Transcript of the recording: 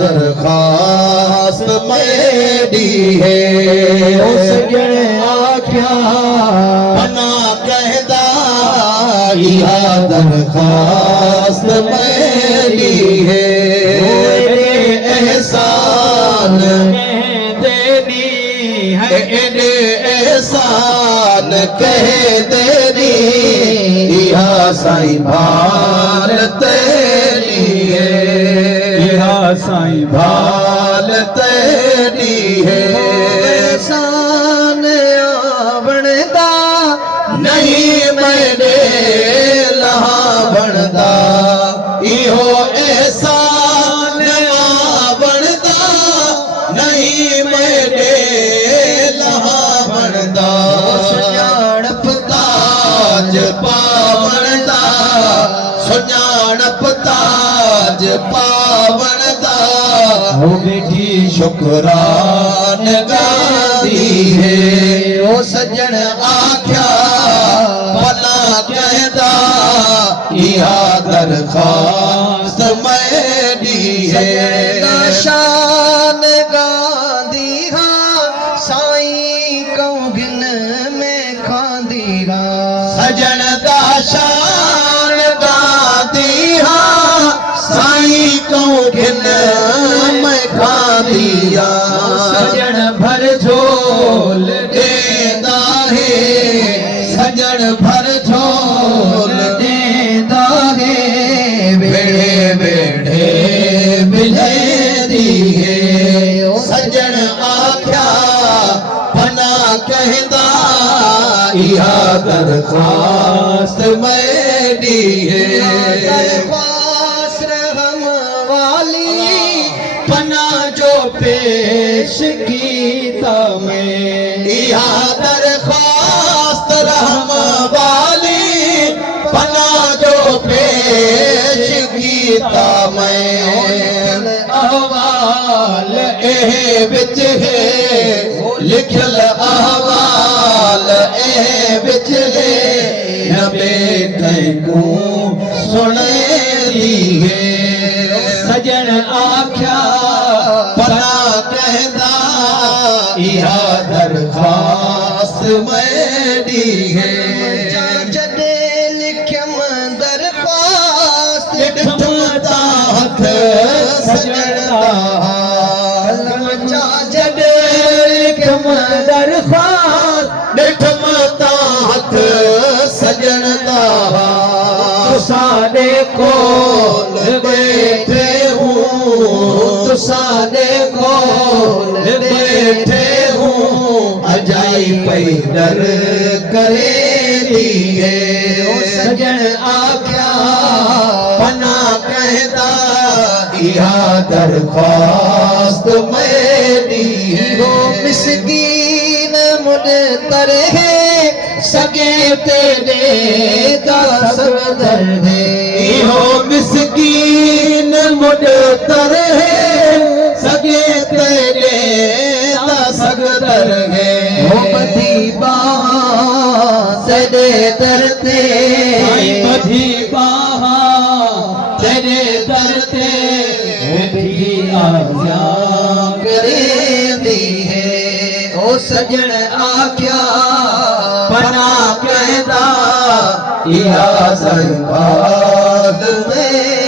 दरखास्त मेरी है। ओ सजण आख्या पना कहदा इहा दरखास्त मेरी है। एहसान देनी है एने एहसान कह देनी इहा साईं भाल तेरी है। इहा साईं भाल तेरी है। एहसान आवणदा नहीं मैंने लहा बनदा इहो एहसान बनदा नहीं मैंने लहा बनदा। सुञाणप ताज पावनदा सुञाणप ताज पावनदा हो बेटी शुक्रान गादी है। ओ सजण आख्या पना कहदा इहा दरखास्त मेरी है। शान गांधी हाँ साईं कौगिन में खांदी हाँ सजन दा शान गादी हाँ साईं कौगिन में खादिया। सजण भर झोल देदा है सजन भर झोल देदा है बेड़े बेड़े बिलेरी है। सजन आख्या पना कहदा इहा दरखास्त मेरी है। दरख्वास्त रहम वाली पना जो पेश कीता मैं इहा दरखास्त रहम वाली पना जो पेश कीता मैं। अहवाल एह विच है लिखल अहवाल एह विच है नबे तैकू सुने दी है। सजण आख्या पना कहदा इहा दरखास्त मेरी है। जॾे लिखियम दरख्वास्त ॾिठमता हथ सजण दा जॾे लिखियम दरख्वास्त ॾिठमता हथ सजण दा तुसां कोल बैठे हूँ तुसां कोल बैठे हूँ अजाई पई डर करे दी है। सजण आख्या पना कहदा इहा दरखास्त मेरी है। वो मिसकीन मुनतर है सगे तेरे दा सगदर है इहो मिसकीन मुनतर है सगे तेरे दा सगदर है। वो बधी बाह तेरे दर ते बधी बाहा तेरे दर ते भी आजा करेंदी है। ओ सजण आख्या पना कहदा इहा साईं बाद में